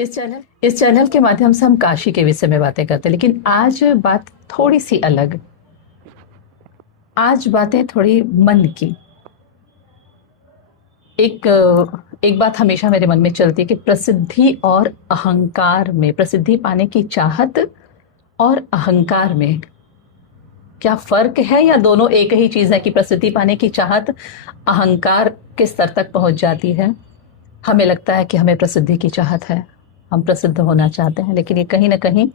इस चैनल के माध्यम से हम काशी के विषय में बातें करते हैं, लेकिन आज बात थोड़ी सी अलग। आज बातें थोड़ी मन की। एक एक बात हमेशा मेरे मन में चलती है कि प्रसिद्धि और अहंकार में, प्रसिद्धि पाने की चाहत और अहंकार में क्या फर्क है, या दोनों एक ही चीज है कि प्रसिद्धि पाने की चाहत अहंकार के स्तर तक पहुंच जाती है। हमें लगता है कि हमें प्रसिद्धि की चाहत है, हम प्रसिद्ध होना चाहते हैं, लेकिन ये कहीं ना कहीं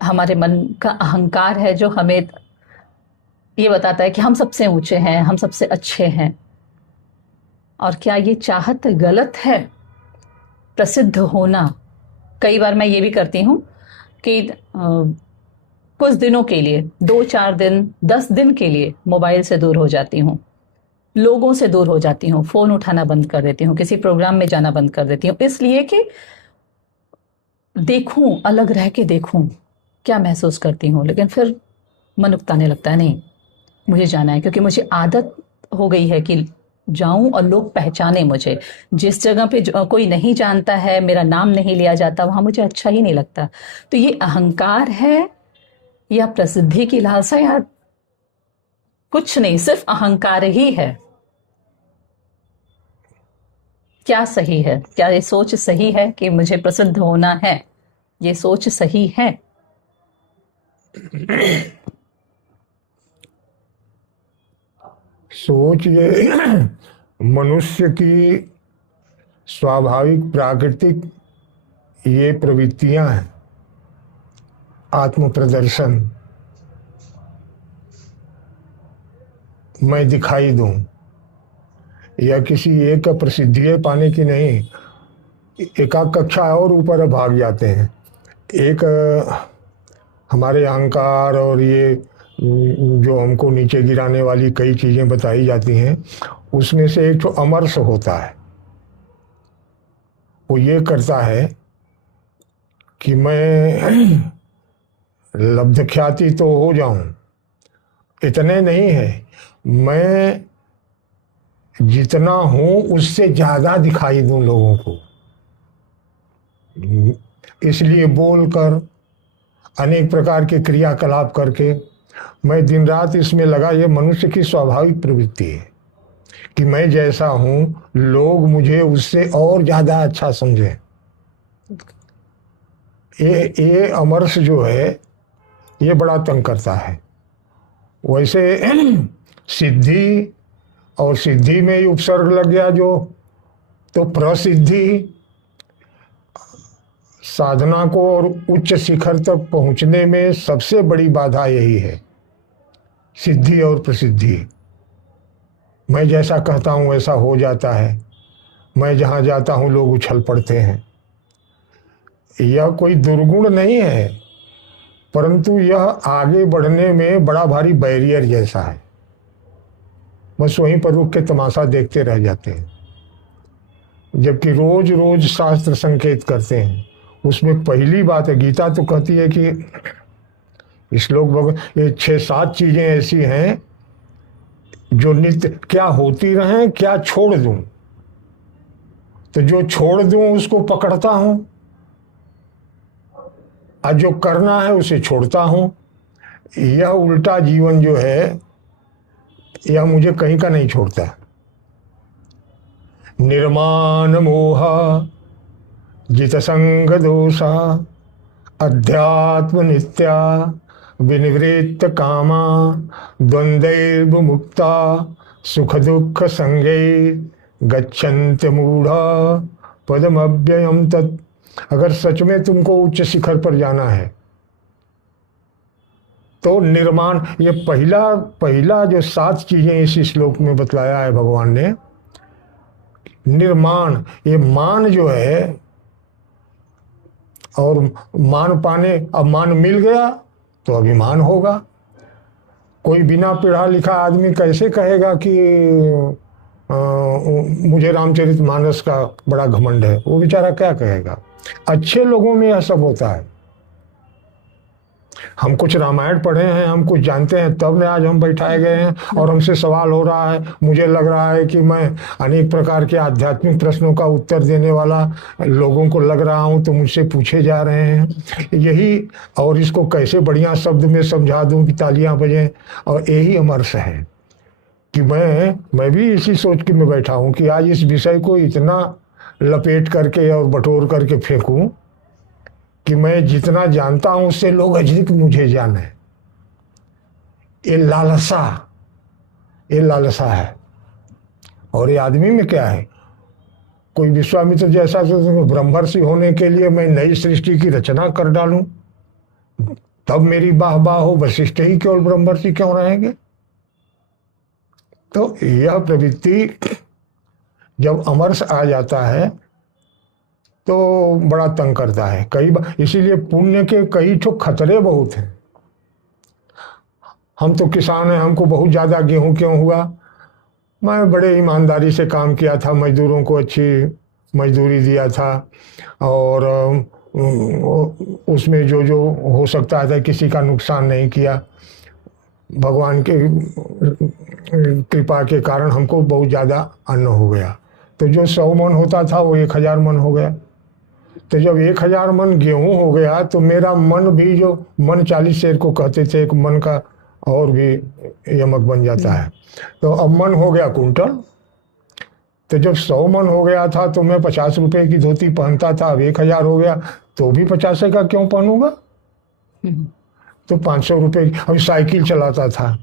हमारे मन का अहंकार है जो हमें ये बताता है कि हम सबसे ऊंचे हैं, हम सबसे अच्छे हैं। और क्या ये चाहत गलत है, प्रसिद्ध होना? कई बार मैं ये भी करती हूँ कि कुछ दिनों के लिए, 2-4 दिन, 10 दिन के लिए मोबाइल से दूर हो जाती हूँ, लोगों से दूर हो जाती हूँ, फोन उठाना बंद कर देती हूँ, किसी प्रोग्राम में जाना बंद कर देती हूँ, इसलिए कि देखूं, अलग रह के देखूं क्या महसूस करती हूँ। लेकिन फिर मन उकताने लगता है, नहीं मुझे जाना है, क्योंकि मुझे आदत हो गई है कि जाऊं और लोग पहचाने मुझे। जिस जगह पे कोई नहीं जानता है, मेरा नाम नहीं लिया जाता, वहां मुझे अच्छा ही नहीं लगता। तो ये अहंकार है या प्रसिद्धि की लालसा, या कुछ नहीं, सिर्फ अहंकार ही है? क्या सही है? क्या ये सोच सही है कि मुझे प्रसिद्ध होना है? ये सोच सही है? सोच ये मनुष्य की स्वाभाविक प्राकृतिक ये प्रवृत्तियां हैं। आत्म प्रदर्शन, मैं दिखाई दूं, या किसी एक का प्रसिद्धि पाने की नहीं, एकाक कक्षा और ऊपर भाग जाते हैं। एक हमारे अहंकार और ये जो हमको नीचे गिराने वाली कई चीज़ें बताई जाती हैं, उसमें से एक तो अमर्ष होता है। वो ये करता है कि मैं लब्ध ख्याति तो हो जाऊं, इतने नहीं है, मैं जितना हूं उससे ज़्यादा दिखाई दूं लोगों को। इसलिए बोलकर, अनेक प्रकार के क्रियाकलाप करके मैं दिन रात इसमें लगा। ये मनुष्य की स्वाभाविक प्रवृत्ति है कि मैं जैसा हूं लोग मुझे उससे और ज़्यादा अच्छा समझें। ये अमर्ष जो है ये बड़ा तंग करता है। वैसे सिद्धि, और सिद्धि में ही उपसर्ग लग गया जो, तो प्रसिद्धि, साधना को और उच्च शिखर तक पहुंचने में सबसे बड़ी बाधा यही है, सिद्धि और प्रसिद्धि। मैं जैसा कहता हूं वैसा हो जाता है, मैं जहां जाता हूं लोग उछल पड़ते हैं। यह कोई दुर्गुण नहीं है, परंतु यह आगे बढ़ने में बड़ा भारी बैरियर जैसा है। बस वहीं पर रुक के तमाशा देखते रह जाते हैं, जबकि रोज रोज शास्त्र संकेत करते हैं। उसमें पहली बात है, गीता तो कहती है कि श्लोक ये 6-7 चीजें ऐसी हैं जो नित्य क्या होती रहें, क्या छोड़ दूं। तो जो छोड़ दूं उसको पकड़ता हूं, और जो करना है उसे छोड़ता हूं। यह उल्टा जीवन जो है यह मुझे कहीं का नहीं छोड़ता। निर्माण मोह जित संग दोषा अध्यात्म नित्या विनिवृत्त कामा द्वंद्वैर् मुक्ता सुख दुख संगे गच्छन्ति मूढ़ा पदमव्ययम तत्। अगर सच में तुमको उच्च शिखर पर जाना है तो निर्माण, ये पहला जो 7 चीजें इस श्लोक में बतलाया है भगवान ने। निर्माण, ये मान जो है, और मान पाने, अब मान मिल गया तो अभिमान होगा। कोई बिना पढ़ा लिखा आदमी कैसे कहेगा कि मुझे रामचरितमानस का बड़ा घमंड है? वो बेचारा क्या कहेगा। अच्छे लोगों में यह सब होता है। हम कुछ रामायण पढ़े हैं, हम कुछ जानते हैं, तब ने आज हम बैठाए गए हैं और हमसे सवाल हो रहा है। मुझे लग रहा है कि मैं अनेक प्रकार के आध्यात्मिक प्रश्नों का उत्तर देने वाला लोगों को लग रहा हूं, तो मुझसे पूछे जा रहे हैं यही, और इसको कैसे बढ़िया शब्द में समझा दूं कि तालियां बजें। और यही अमरस है कि मैं भी इसी सोच के मैं बैठा हूं कि आज इस विषय को इतना लपेट करके और बटोर करके फेंकूं कि मैं जितना जानता हूं उससे लोग अधिक मुझे जाने। ये लालसा है। और ये आदमी में क्या है, कोई विश्वामित्र जैसा ब्रह्मर्षि होने के लिए मैं नई सृष्टि की रचना कर डालूं, तब मेरी वाह वाह हो, वशिष्ठ ही केवल ब्रह्मर्षि क्यों रहेंगे। तो यह प्रवृत्ति जब अमरस आ जाता है तो बड़ा तंग करता है कई बार। इसीलिए पुण्य के कई ठो खतरे बहुत हैं। हम तो किसान हैं, हमको बहुत ज़्यादा गेहूं क्यों हुआ। मैं बड़े ईमानदारी से काम किया था, मजदूरों को अच्छी मजदूरी दिया था, और उसमें जो जो हो सकता था किसी का नुकसान नहीं किया। भगवान के कृपा के कारण हमको बहुत ज़्यादा अन्न हो गया। तो जो 100 मन होता था वो 1000 मन हो गया। तो जब 1000 मन गेहूं हो गया तो मेरा मन भी, जो मन 40 शेर को कहते थे, एक मन का और भी यमक बन जाता है। तो अब मन हो गया कुंटल। तो जब 100 मन हो गया था तो मैं 50 रुपए की धोती पहनता था, अब 1000 हो गया तो भी 50 का क्यों पहनूंगा। तो 500 रुपए की। अब साइकिल चलाता था,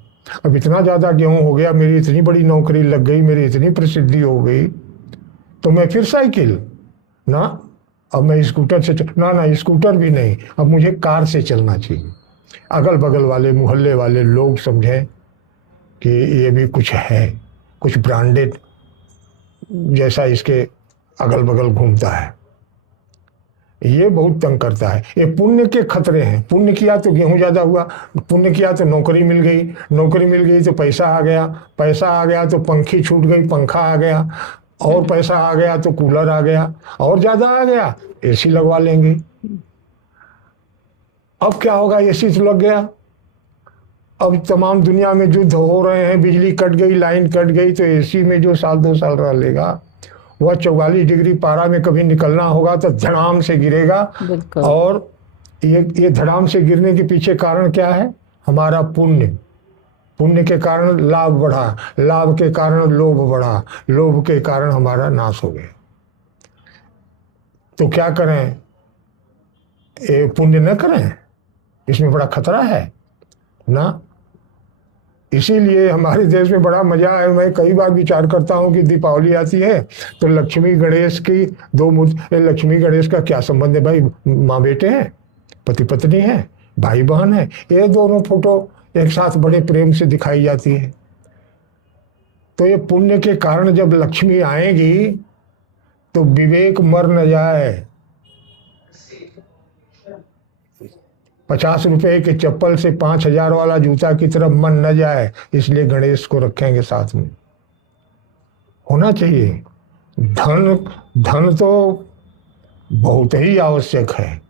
अब इतना ज़्यादा गेहूं हो गया, मेरी इतनी बड़ी नौकरी लग गई, मेरी इतनी प्रसिद्धि हो गई, तो मैं फिर साइकिल ना, अब मैं स्कूटर से ना स्कूटर भी नहीं, अब मुझे कार से चलना चाहिए। अगल बगल वाले मोहल्ले वाले लोग समझें कि ये भी कुछ है, कुछ ब्रांडेड जैसा इसके अगल बगल घूमता है। ये बहुत तंग करता है। ये पुण्य के खतरे हैं। पुण्य किया तो गेहूं ज़्यादा हुआ, पुण्य किया तो नौकरी मिल गई, नौकरी मिल गई तो पैसा आ गया, पैसा आ गया तो पंखी छूट गई, पंखा आ गया, और पैसा आ गया तो कूलर आ गया, और ज़्यादा आ गया एसी लगवा लेंगे। अब क्या होगा, एसी तो लग गया, अब तमाम दुनिया में युद्ध हो रहे हैं, बिजली कट गई, लाइन कट गई, तो एसी में जो 1-2 साल रह लेगा वह 44 डिग्री पारा में कभी निकलना होगा तो धड़ाम से गिरेगा। और ये धड़ाम से गिरने के पीछे कारण क्या है, हमारा पुण्य। पुण्य के कारण लाभ बढ़ा, लाभ के कारण लोभ बढ़ा, लोभ के कारण हमारा नाश हो गया। तो क्या करें, ये पुण्य न करें, इसमें बड़ा खतरा है ना। इसीलिए हमारे देश में बड़ा मजा है। मैं कई बार विचार करता हूँ कि दीपावली आती है तो लक्ष्मी गणेश की 2 मूर्ति। लक्ष्मी गणेश का क्या संबंध है भाई, माँ बेटे हैं, पति पत्नी है, भाई बहन है, ये दोनों फोटो एक साथ बड़े प्रेम से दिखाई जाती है। तो ये पुण्य के कारण जब लक्ष्मी आएगी तो विवेक मर न जाए। 50 रुपए के चप्पल से 5000 वाला जूता की तरफ मन न जाए, इसलिए गणेश को रखेंगे साथ में। होना चाहिए। धन तो बहुत ही आवश्यक है,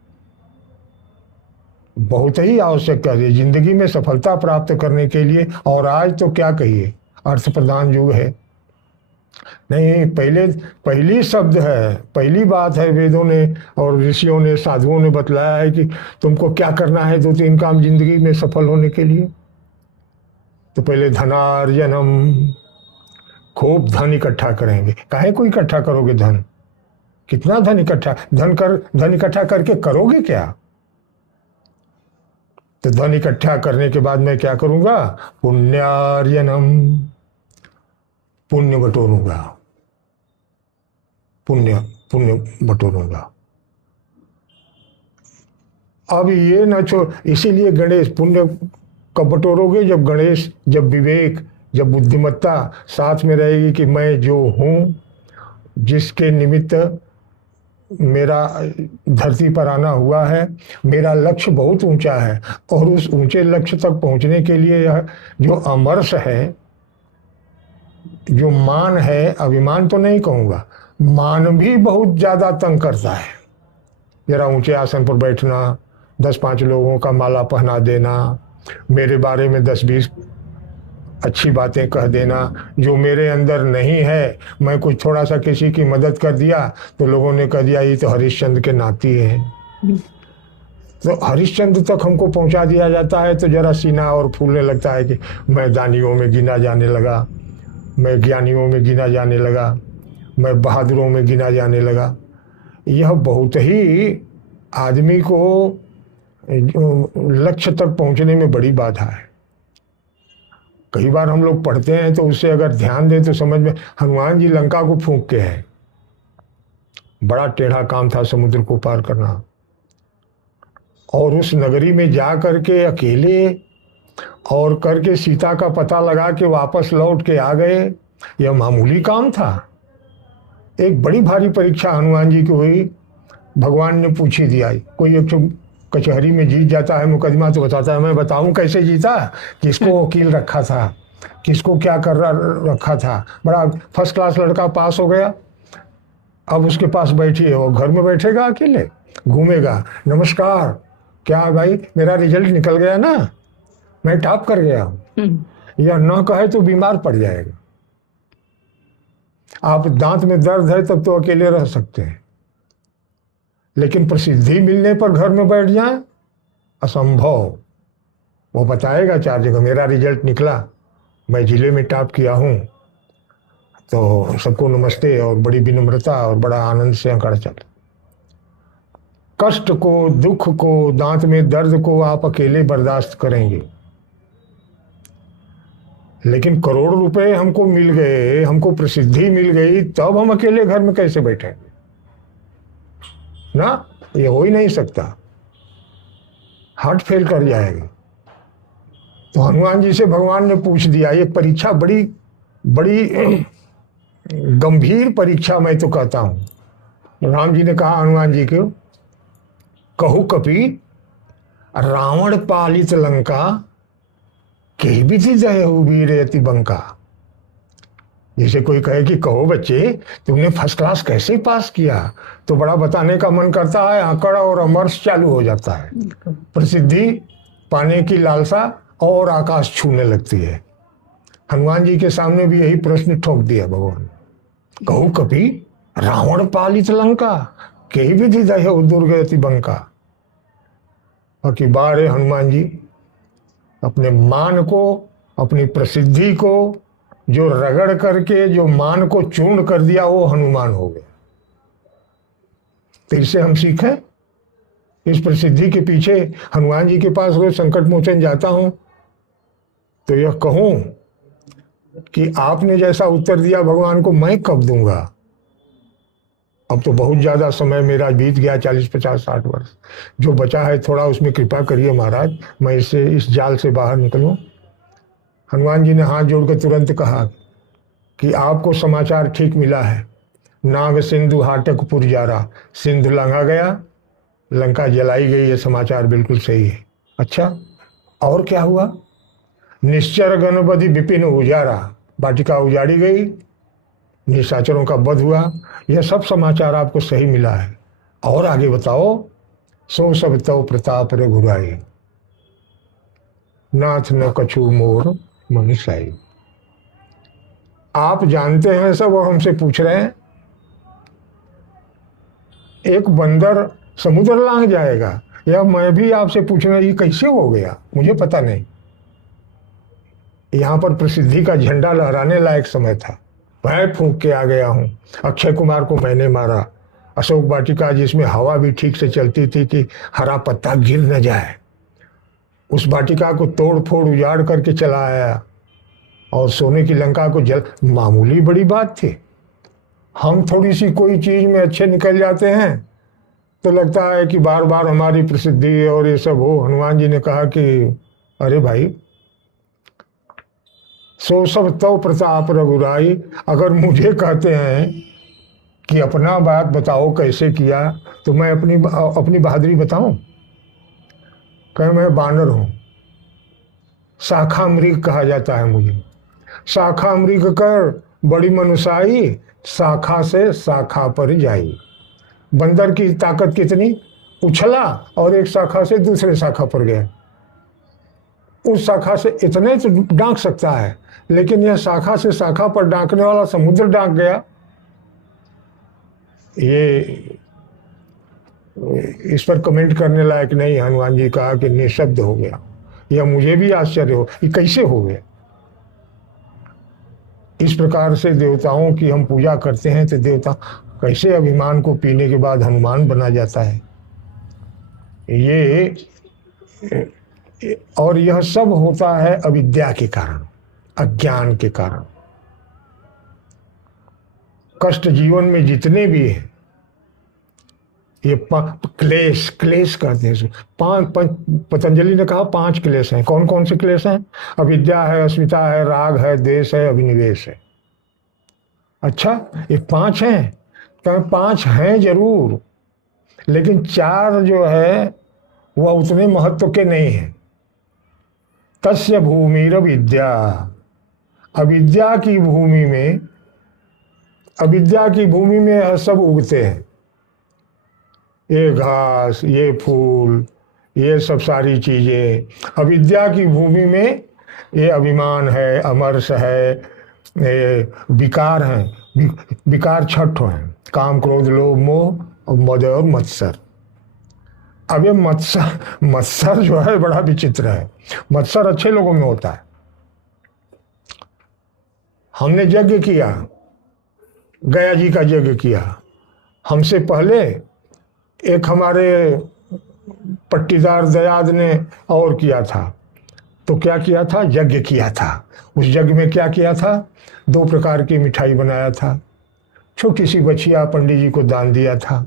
बहुत ही आवश्यक है जिंदगी में सफलता प्राप्त करने के लिए। और आज तो क्या कहिए, अर्थ प्रधान युग है। नहीं, पहली शब्द है, पहली बात है, वेदों ने और ऋषियों ने, साधुओं ने बतलाया है कि तुमको क्या करना है 2-3 काम जिंदगी में सफल होने के लिए। तो पहले धनार्जनम, खूब धन इकट्ठा करेंगे। काहे को इकट्ठा करोगे धन, कितना धन इकट्ठा, धन इकट्ठा करके करोगे क्या। तो धन इकट्ठा करने के बाद मैं क्या करूंगा, पुण्यार्जनम, पुण्य बटोरूंगा, पुण्य बटोरूंगा। अब ये न छोड़, इसीलिए गणेश पुण्य कब बटोरोगे, जब गणेश, जब विवेक, जब बुद्धिमत्ता साथ में रहेगी कि मैं जो हूँ, जिसके निमित्त मेरा धरती पर आना हुआ है, मेरा लक्ष्य बहुत ऊंचा है, और उस ऊंचे लक्ष्य तक पहुंचने के लिए यह जो अमरस है, जो मान है, अभिमान तो नहीं कहूँगा, मान भी बहुत ज़्यादा तंग करता है। जरा ऊंचे आसन पर बैठना, 10-5 लोगों का माला पहना देना, मेरे बारे में 10-20 अच्छी बातें कह देना जो मेरे अंदर नहीं है। मैं कुछ थोड़ा सा किसी की मदद कर दिया तो लोगों ने कह दिया ये तो हरिश्चंद्र के नाती हैं। तो हरिश्चंद्र तक हमको पहुंचा दिया जाता है तो जरा सीना और फूलने लगता है कि मैं दानियों में गिना जाने लगा, मैं ज्ञानियों में गिना जाने लगा, मैं बहादुरों में गिना जाने लगा। यह बहुत ही आदमी को लक्ष्य तक पहुंचने में बड़ी बाधा है। कई बार हम लोग पढ़ते हैं तो उससे अगर ध्यान दें तो समझ में, हनुमान जी लंका को फूंक के हैं, बड़ा टेढ़ा काम था समुद्र को पार करना, और उस नगरी में जा करके अकेले और करके सीता का पता लगा के वापस लौट के आ गए, यह मामूली काम था। एक बड़ी भारी परीक्षा हनुमान जी की हुई, भगवान ने पूछ ही दिया। कोई एक कचहरी में जीत जाता है मुकदमा तो बताता है मैं बताऊं कैसे जीता, किसको वकील रखा था, किसको क्या कर रखा था। बड़ा फर्स्ट क्लास लड़का पास हो गया, अब उसके पास बैठिए, वो घर में बैठेगा अकेले, घूमेगा, नमस्कार क्या भाई मेरा रिजल्ट निकल गया ना, मैं टॉप कर गया हूँ, या न कहे तो बीमार पड़ जाएगा। आप दांत में दर्द है तब तो अकेले रह सकते हैं, लेकिन प्रसिद्धि मिलने पर घर में बैठ जाए असंभव। वो बताएगा 4 जगह मेरा रिजल्ट निकला, मैं जिले में टॉप किया हूँ, तो सबको नमस्ते और बड़ी विनम्रता और बड़ा आनंद से अकड़ चल। कष्ट को, दुख को, दांत में दर्द को आप अकेले बर्दाश्त करेंगे, लेकिन करोड़ रुपए हमको मिल गए, हमको प्रसिद्धि मिल गई, तब हम अकेले घर में कैसे बैठेंगे ना, ये हो ही नहीं सकता, हार्ट फेल कर जाएगा। तो हनुमान जी से भगवान ने पूछ दिया, ये परीक्षा बड़ी बड़ी गंभीर परीक्षा मैं तो कहता हूं। राम जी ने कहा हनुमान जी को, कहु कपि रावण पालित लंका, के विधि दयहु वीर यति बंका। जैसे कोई कहे कि कहो बच्चे तुमने फर्स्ट क्लास कैसे पास किया, तो बड़ा बताने का मन करता है, आंकड़ और अमर्ष चालू हो जाता है, प्रसिद्धि पाने की लालसा और आकाश छूने लगती है। हनुमान जी के सामने भी यही प्रश्न ठोक दिया भगवान, कहू कभी रावण पालित लंका, के विधि दयहु दुर्गति बंका। बाकी बारे हनुमान जी अपने मान को, अपनी प्रसिद्धि को जो रगड़ करके जो मान को चूर्ण कर दिया वो हनुमान हो गया। तो इससे हम सीखें, इस प्रसिद्धि के पीछे हनुमान जी के पास रोज संकट मोचन जाता हूं तो यह कहूं कि आपने जैसा उत्तर दिया भगवान को मैं कब दूंगा। अब तो बहुत ज्यादा समय मेरा बीत गया, 40-50-60 वर्ष, जो बचा है थोड़ा उसमें कृपा करिए महाराज, मैं इस जाल से बाहर निकलूं। हनुमान जी ने हाथ जोड़कर तुरंत कहा कि आपको समाचार ठीक मिला है, नाग सिंधु हाटक पुर जारा, सिंधु लंघा गया, लंका जलाई गई, ये समाचार बिल्कुल सही है। अच्छा और क्या हुआ? निश्चर गणपति विपिन उजारा, वाटिका उजाड़ी गई, निशाचरों का वध हुआ, यह सब समाचार आपको सही मिला है। और आगे बताओ, सो सब तव प्रताप रघुराई, नाथ न कछु मोर मनुष्य। आप जानते हैं सब और हमसे पूछ रहे हैं। एक बंदर समुद्र लांघ जाएगा, या मैं भी आपसे पूछना ये कैसे हो गया, मुझे पता नहीं। यहां पर प्रसिद्धि का झंडा लहराने लायक समय था, मैं फूंक के आ गया हूं। अक्षय कुमार को मैंने मारा, अशोक वाटिका जिसमें हवा भी ठीक से चलती थी कि हरा पत्ता गिर न जाए, उस वाटिका को तोड़ फोड़ उजाड़ करके चला आया, और सोने की लंका को जल, मामूली बड़ी बात थी। हम थोड़ी सी कोई चीज में अच्छे निकल जाते हैं तो लगता है कि बार बार हमारी प्रसिद्धि और ये सब हो। हनुमान जी ने कहा कि अरे भाई, सो सब तव प्रताप रघुराई, अगर मुझे कहते हैं कि अपना बात बताओ कैसे किया, तो मैं अपनी बहादुरी बताऊं? कहे मैं बानर हूं, शाखा मृग कहा जाता है मुझे, शाखा मृग कर बड़ी मनुष्याई, शाखा से शाखा पर जाई। बंदर की ताकत कितनी, उछला और एक शाखा से दूसरे शाखा पर गया। उस शाखा से इतने तो डांक सकता है, लेकिन यह शाखा से शाखा पर डांकने वाला समुद्र डांक गया। ये इस पर कमेंट करने लायक नहीं। हनुमान जी कहा कि निशब्द हो गया। यह मुझे भी आश्चर्य हो, ये कैसे हो गया। इस प्रकार से देवताओं की हम पूजा करते हैं तो देवता कैसे अभिमान को पीने के बाद हनुमान बना जाता है। ये और यह सब होता है अविद्या के कारण, अज्ञान के कारण। कष्ट जीवन में जितने भी हैं, ये क्लेश क्लेश कहते हैं। पतंजलि ने कहा 5 क्लेश हैं। कौन कौन से क्लेश हैं? अविद्या है, अस्मिता है, राग है, द्वेष है, अभिनिवेश है। अच्छा, ये 5 हैं तो 5 हैं जरूर, लेकिन 4 जो है वह उतने महत्व के नहीं हैं। तस्य भूमिर विद्या, अविद्या की भूमि में, अविद्या की भूमि में यह सब उगते हैं। ये घास, ये फूल, ये सब सारी चीजें अविद्या की भूमि में। ये अभिमान है, अमर्ष है, ये विकार हैं। विकार 6 हैं, काम, क्रोध, लोभ, मोह और मद और मत्सर। अब ये मत्सर जो है बड़ा विचित्र है। मत्सर अच्छे लोगों में होता है। हमने यज्ञ किया, गया जी का यज्ञ किया। हमसे पहले एक हमारे पट्टीदार दयाद ने और किया था। तो क्या किया था? यज्ञ किया था। उस यज्ञ में क्या किया था? 2 प्रकार की मिठाई बनाया था। छोटी सी बछिया पंडित जी को दान दिया था।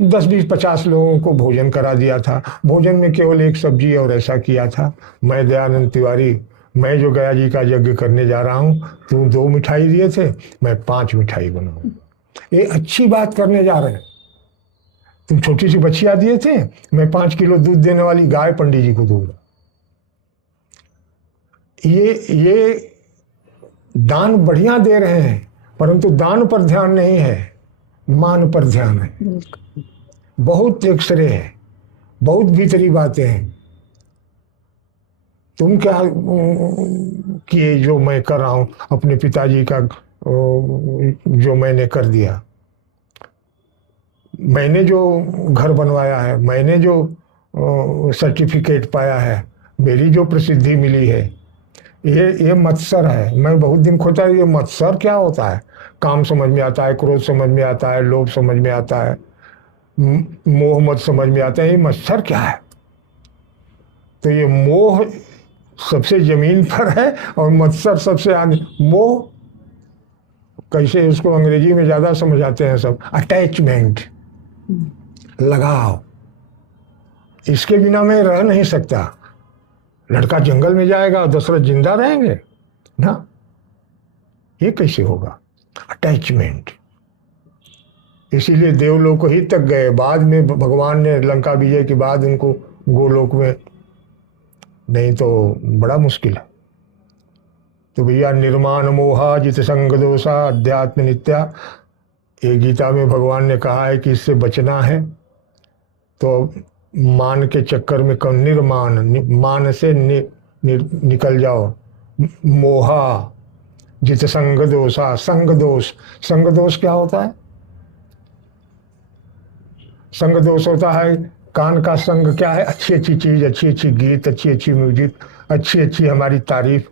10, 20, 50 लोगों को भोजन करा दिया था। भोजन में केवल 1 सब्जी और ऐसा किया था। मैं दयानंद तिवारी, मैं जो गया जी का यज्ञ करने जा रहा हूँ, तुम 2 मिठाई दिए थे, मैं 5 मिठाई बनाऊँ। ये अच्छी बात करने जा रहे हैं। तुम छोटी सी बछिया दिए थे, मैं 5 किलो दूध देने वाली गाय पंडित जी को दूंगा। ये दान बढ़िया दे रहे हैं, परंतु दान पर ध्यान नहीं है, मान पर ध्यान है। बहुत एक्सरे है, बहुत भीतरी बातें हैं। तुम क्या किए जो मैं कर रहा हूं? अपने पिताजी का जो मैंने कर दिया, मैंने जो घर बनवाया है, मैंने जो सर्टिफिकेट पाया है, मेरी जो प्रसिद्धि मिली है, ये मत्सर है। मैं बहुत दिन खोजा ये मत्सर क्या होता है। काम समझ में आता है, क्रोध समझ में आता है, लोभ समझ में आता है, मोह मत समझ में आता है। ये मत्सर क्या है? तो ये मोह सबसे जमीन पर है और मत्सर सबसे आगे। मोह कैसे, उसको अंग्रेजी में ज्यादा समझ आते हैं सब। अटैचमेंट, लगाव। इसके बिना मैं रह नहीं सकता। लड़का जंगल में जाएगा, दशरथ जिंदा रहेंगे ना? ये कैसे होगा? अटैचमेंट। इसीलिए देवलोक ही तक गए। बाद में भगवान ने लंका विजय के बाद उनको गोलोक में, नहीं तो बड़ा मुश्किल है। तो भैया, निर्माण मोहा जित संग दोषा अध्यात्म नित्या, ये गीता में भगवान ने कहा है कि इससे बचना है। तो मान के चक्कर में कम, निर्माण, मान से निकल जाओ। मोहा जित संग दोषा, संग दोष। संग दोष क्या होता है? संग दोष होता है कान का संग। क्या है? अच्छी अच्छी चीज, अच्छी अच्छी गीत, अच्छी अच्छी म्यूजिक, अच्छी अच्छी हमारी तारीफ,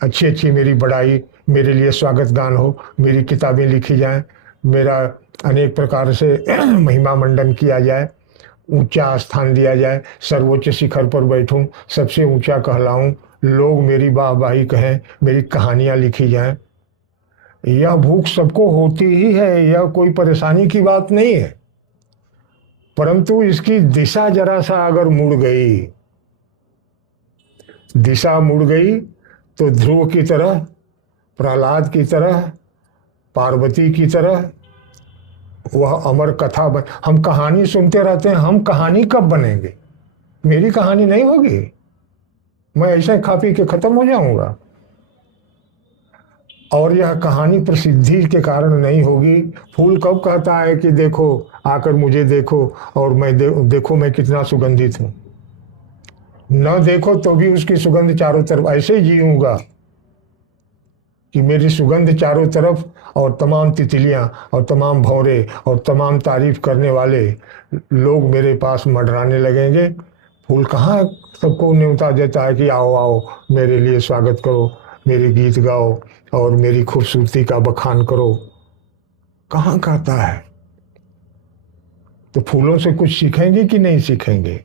अच्छी अच्छी मेरी बड़ाई, मेरे लिए स्वागत गान हो, मेरी किताबें लिखी जाएं, मेरा अनेक प्रकार से महिमा मंडन किया जाए, ऊंचा स्थान दिया जाए, सर्वोच्च शिखर पर बैठूं, सबसे ऊंचा कहलाऊं, लोग मेरी वाहवाही कहें, मेरी कहानियां लिखी जाएं। यह भूख सबको होती ही है, यह कोई परेशानी की बात नहीं है। परंतु इसकी दिशा जरा सा अगर मुड़ गई, दिशा मुड़ गई, तो ध्रुव की तरह, प्रहलाद की तरह, पार्वती की तरह वह अमर कथा बन। हम कहानी सुनते रहते हैं, हम कहानी कब बनेंगे? मेरी कहानी नहीं होगी। मैं ऐसे खा पी के खत्म हो जाऊंगा। और यह कहानी प्रसिद्धि के कारण नहीं होगी। फूल कब कहता है कि देखो, आकर मुझे देखो और मैं देखो मैं कितना सुगंधित हूं। न देखो तो भी उसकी सुगंध चारों तरफ, ऐसे जीऊंगा कि मेरी सुगंध चारों तरफ, और तमाम तितलियां और तमाम भौरे और तमाम तारीफ करने वाले लोग मेरे पास मंडराने लगेंगे। फूल कहाँ सबको न्योता देता है कि आओ आओ मेरे लिए स्वागत करो, मेरे गीत गाओ और मेरी खूबसूरती का बखान करो। कहाँ कहता है? तो फूलों से कुछ सीखेंगे कि नहीं सीखेंगे?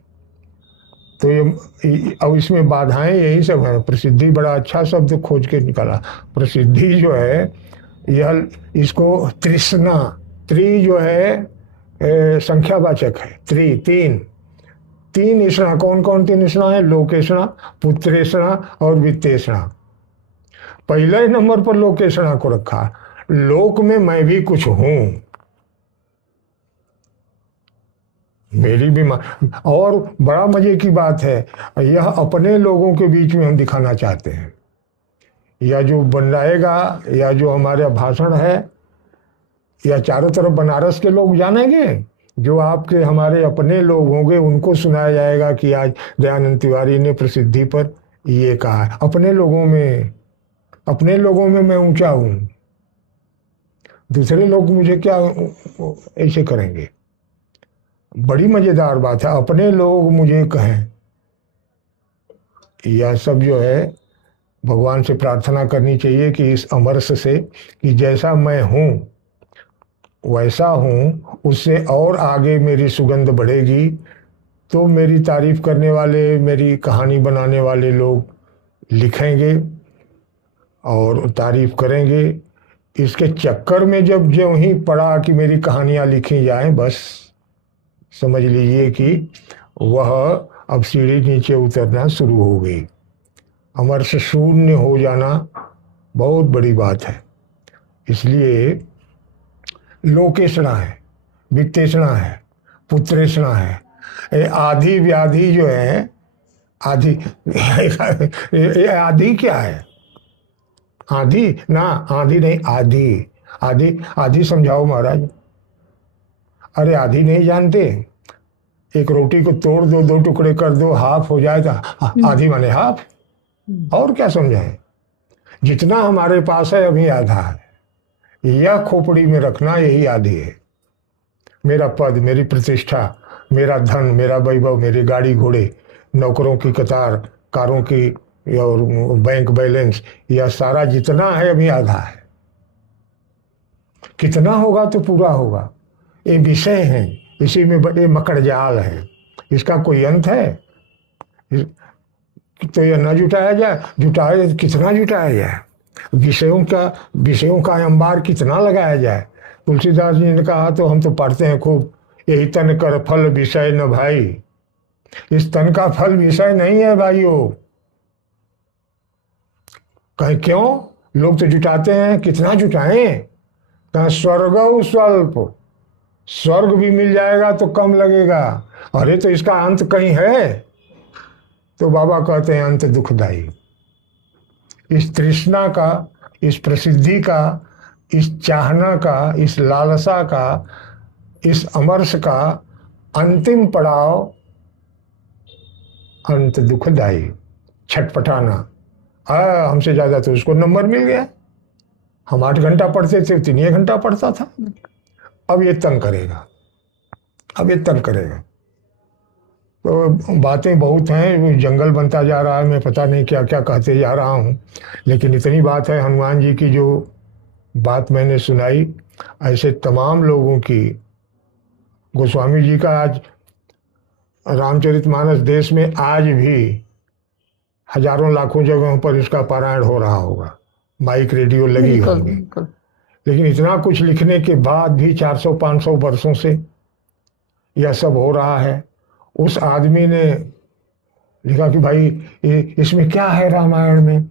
तो ये अब इसमें बाधाएं यही सब है। प्रसिद्धि बड़ा अच्छा शब्द खोज के निकाला। प्रसिद्धि जो है यह, इसको तृष्णा, त्रि जो है संख्यावाचक है। त्रि, तीन, तीन ईष्णा। कौन कौन तीन ईष्णा है? लोकेशणा, पुत्रेषणा और वित्तेषणा। पहले नंबर पर लोकेशणा को रखा। लोक में मैं भी कुछ हूं, मेरी भी और बड़ा मजे की बात है, यह अपने लोगों के बीच में हम दिखाना चाहते हैं। या जो बनाएगा या जो हमारा भाषण है, या चारों तरफ बनारस के लोग जानेंगे, जो आपके हमारे अपने लोग होंगे उनको सुनाया जाएगा कि आज दयानंद तिवारी ने प्रसिद्धि पर ये कहा। अपने लोगों में मैं ऊंचा हूं, दूसरे लोग मुझे क्या ऐसे करेंगे? बड़ी मजेदार बात है, अपने लोग मुझे कहें। यह सब जो है भगवान से प्रार्थना करनी चाहिए कि इस अमरस से, कि जैसा मैं हूं वैसा हूं, उससे और आगे मेरी सुगंध बढ़ेगी। तो मेरी तारीफ करने वाले, मेरी कहानी बनाने वाले लोग लिखेंगे और तारीफ करेंगे। इसके चक्कर में जब जो ही पड़ा कि मेरी कहानियां लिखी जाएं, बस समझ लीजिए कि वह अब सीढ़ी नीचे उतरना शुरू हो गई। अमरस शून्य हो जाना बहुत बड़ी बात है। इसलिए लोकेशणा है, वित्तेषणा है, पुत्रेषणा है। ये आधी व्याधि जो है, आधी ये आधी क्या है? आधी ना, आधी नहीं, आधी। आधी आधी समझाओ महाराज। अरे आधी नहीं जानते? एक रोटी को तोड़ दो, दो टुकड़े कर दो, हाफ हो जाए तो आधी माने हाफ। और क्या समझाएं? जितना हमारे पास है अभी आधा है। यह खोपड़ी में रखना, यही आधी है। मेरा पद, मेरी प्रतिष्ठा, मेरा धन, मेरा वैभव, मेरी गाड़ी घोड़े, नौकरों की कतार, कारों की और बैंक बैलेंस, यह सारा जितना है अभी आधा है। कितना होगा तो पूरा होगा। ये विषय है, इसी में ये मकड़ जाल है, इसका कोई अंत है? तो यह न जुटाया जाए, जुटाए कितना जुटाया जाए? विषयों का अंबार कितना लगाया जाए? तुलसीदास जी ने कहा, तो हम तो पढ़ते हैं खूब, यही तन कर फल विषय न भाई। इस तन का फल विषय नहीं है भाइयों। कहीं क्यों? लोग तो जुटाते हैं, कितना जुटाएं? कहा स्वर्ग स्वल्प, स्वर्ग भी मिल जाएगा तो कम लगेगा। अरे तो इसका अंत कहीं है? तो बाबा कहते हैं अंत दुखदाई। इस तृष्णा का, इस प्रसिद्धि का, इस चाहना का, इस लालसा का, इस अमरस का अंतिम पड़ाव अंत दुखदाई, छटपटाना। हमसे ज्यादा तो उसको नंबर मिल गया। हम 8 घंटा पढ़ते थे, 3 घंटा पढ़ता था। अब ये तंग करेगा, अब ये तंग करेगा। तो बातें बहुत हैं, जंगल बनता जा रहा है, मैं पता नहीं क्या क्या कहते जा रहा हूँ। लेकिन इतनी बात है, हनुमान जी की जो बात मैंने सुनाई, ऐसे तमाम लोगों की। गोस्वामी जी का आज रामचरितमानस देश में आज भी हजारों लाखों जगहों पर इसका पारायण हो रहा होगा, माइक रेडियो लगी होंगी। लेकिन इतना कुछ लिखने के बाद भी 400-500 वर्षों से यह सब हो रहा है। उस आदमी ने लिखा कि भाई इसमें क्या है, रामायण में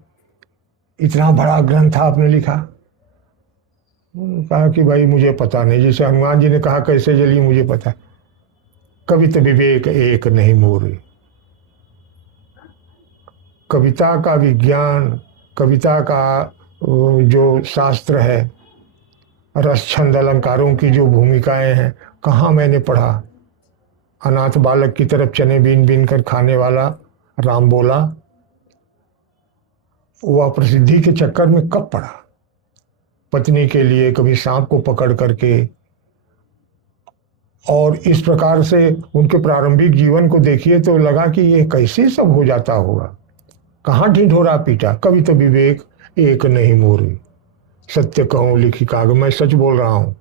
इतना बड़ा ग्रंथ आपने लिखा। कहा कि भाई मुझे पता नहीं, जैसे हनुमान जी ने कहा कैसे जली मुझे पता है। कवित विवेक एक नहीं मोरे। कविता का विज्ञान, कविता का जो शास्त्र है, रस छंद अलंकारों की जो भूमिकाएं हैं, कहाँ मैंने पढ़ा। अनाथ बालक की तरफ चने बीन बीन कर खाने वाला राम बोला, वह प्रसिद्धि के चक्कर में कब पड़ा। पत्नी के लिए कभी सांप को पकड़ करके, और इस प्रकार से उनके प्रारंभिक जीवन को देखिए तो लगा कि ये कैसे सब हो जाता होगा। कहाँ ढिढोरा पीटा, कभी तो विवेक एक नहीं मोरी, सत्य कहूं लिखी कागज। मैं सच बोल रहा हूं,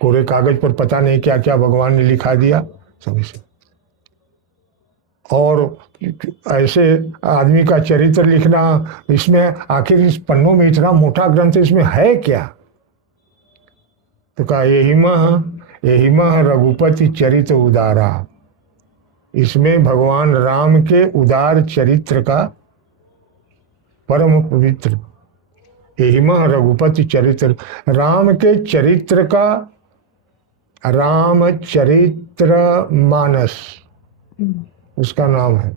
कोरे कागज पर पता नहीं क्या क्या भगवान ने लिखा दिया सभी से। और ऐसे आदमी का चरित्र लिखना, इसमें आखिर इस पन्नों में इतना मोटा ग्रंथ, इसमें है क्या। तो कहा यही मह रघुपति चरित्र उदारा। इसमें भगवान राम के उदार चरित्र का परम पवित्र, यही मह रघुपति चरित्र, राम के चरित्र का, राम चरित्र मानस उसका नाम है।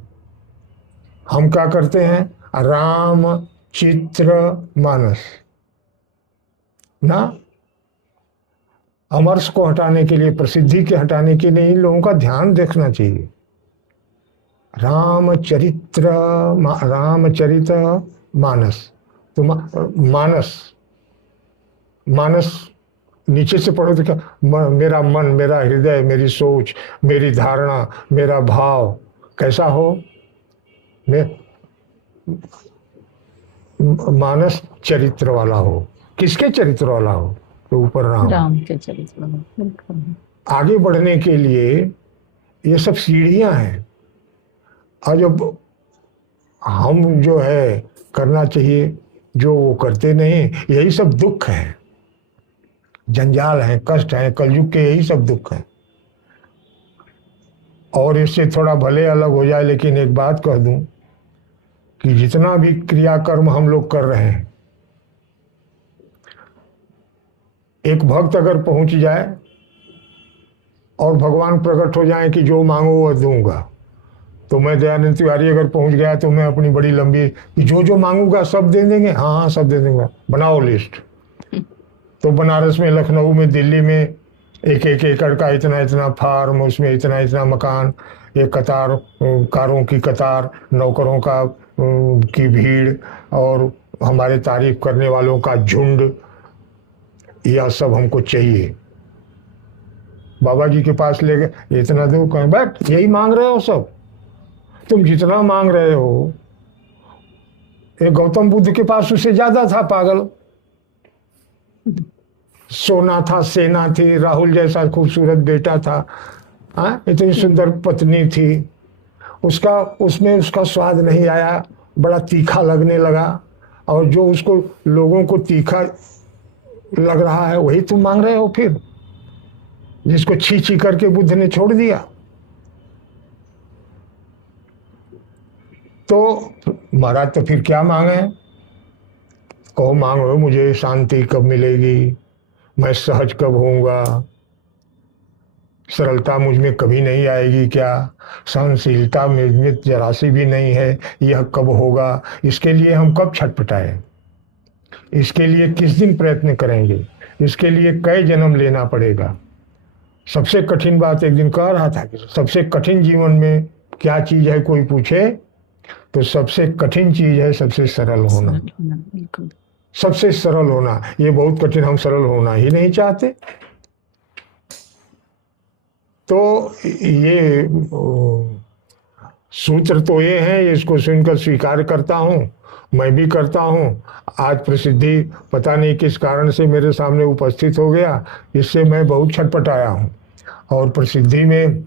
हम क्या करते हैं, राम चित्र मानस ना। अमरस को हटाने के लिए, प्रसिद्धि के हटाने के लिए इन लोगों का ध्यान देखना चाहिए। रामचरित्र मानस, तो मानस, मानस नीचे से पढ़ो तो क्या, मेरा मन, मेरा हृदय, मेरी सोच, मेरी धारणा, मेरा भाव कैसा हो। मैं मानस चरित्र वाला हो। किसके चरित्र वाला हो, तो ऊपर राम के चरित्र में। बिल्कुल। आगे बढ़ने के लिए ये सब सीढ़ियां हैं, और जब हम जो है करना चाहिए, जो वो करते नहीं, यही सब दुख है, जंजाल है, कष्ट है, कलयुग के यही सब दुख है। और इससे थोड़ा भले अलग हो जाए, लेकिन एक बात कह दूं कि जितना भी क्रियाकर्म हम लोग कर रहे हैं, एक भक्त अगर पहुंच जाए और भगवान प्रकट हो जाए कि जो मांगो वह दूंगा, तो मैं दयानंद तिवारी अगर पहुंच गया तो मैं अपनी बड़ी लंबी कि जो मांगूंगा सब दे देंगे, हाँ हाँ सब दे देंगे, बनाओ लिस्ट। तो बनारस में, लखनऊ में, दिल्ली में एक एक एकड़ का इतना इतना फार्म, उसमें इतना इतना मकान, एक कतार, कारों की कतार, नौकरों का की भीड़, और हमारे तारीफ करने वालों का झुंड, यह सब हमको चाहिए। बाबा जी के पास ले गए, इतना दो, कहें बैठ, यही मांग रहे हो सब, तुम जितना मांग रहे हो, एक गौतम बुद्ध के पास उससे ज्यादा था पागल। सोना था, सेना थी, राहुल जैसा खूबसूरत बेटा था, इतनी सुंदर पत्नी थी, उसमें उसका स्वाद नहीं आया, बड़ा तीखा लगने लगा। और जो उसको लोगों को तीखा लग रहा है वही तुम मांग रहे हो, फिर जिसको छी छी करके बुद्ध ने छोड़ दिया। तो महाराज तो फिर क्या मांगे, कहो मांगो मुझे शांति कब मिलेगी, मैं सहज कब होऊंगा, सरलता मुझ में कभी नहीं आएगी क्या, सहनशीलता मुझ में जरा सी भी नहीं है, यह कब होगा, इसके लिए हम कब छटपटाएं, इसके लिए किस दिन प्रयत्न करेंगे, इसके लिए कई जन्म लेना पड़ेगा। सबसे कठिन बात एक दिन कह रहा था कि सबसे कठिन जीवन में क्या चीज है, कोई पूछे तो सबसे कठिन चीज है सबसे सरल होना। सबसे सरल होना, ये बहुत कठिन, हम सरल होना ही नहीं चाहते। तो ये सूत्र तो ये है, इसको सुनकर स्वीकार करता हूँ, मैं भी करता हूँ। आज प्रसिद्धि पता नहीं किस कारण से मेरे सामने उपस्थित हो गया, इससे मैं बहुत छटपटाया हूँ। और प्रसिद्धि में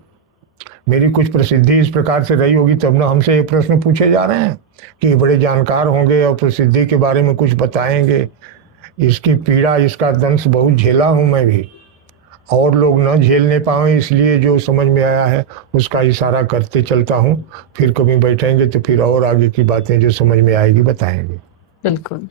मेरी कुछ प्रसिद्धि इस प्रकार से रही होगी, तब ना हमसे ये प्रश्न पूछे जा रहे हैं कि बड़े जानकार होंगे और प्रसिद्धि के बारे में कुछ बताएंगे। इसकी पीड़ा, इसका दंश बहुत झेला हूँ मैं भी, और लोग न झेलने पाए, इसलिए जो समझ में आया है उसका इशारा करते चलता हूँ। फिर कभी बैठेंगे तो फिर और आगे की बातें जो समझ में आएगी बताएंगे। बिल्कुल।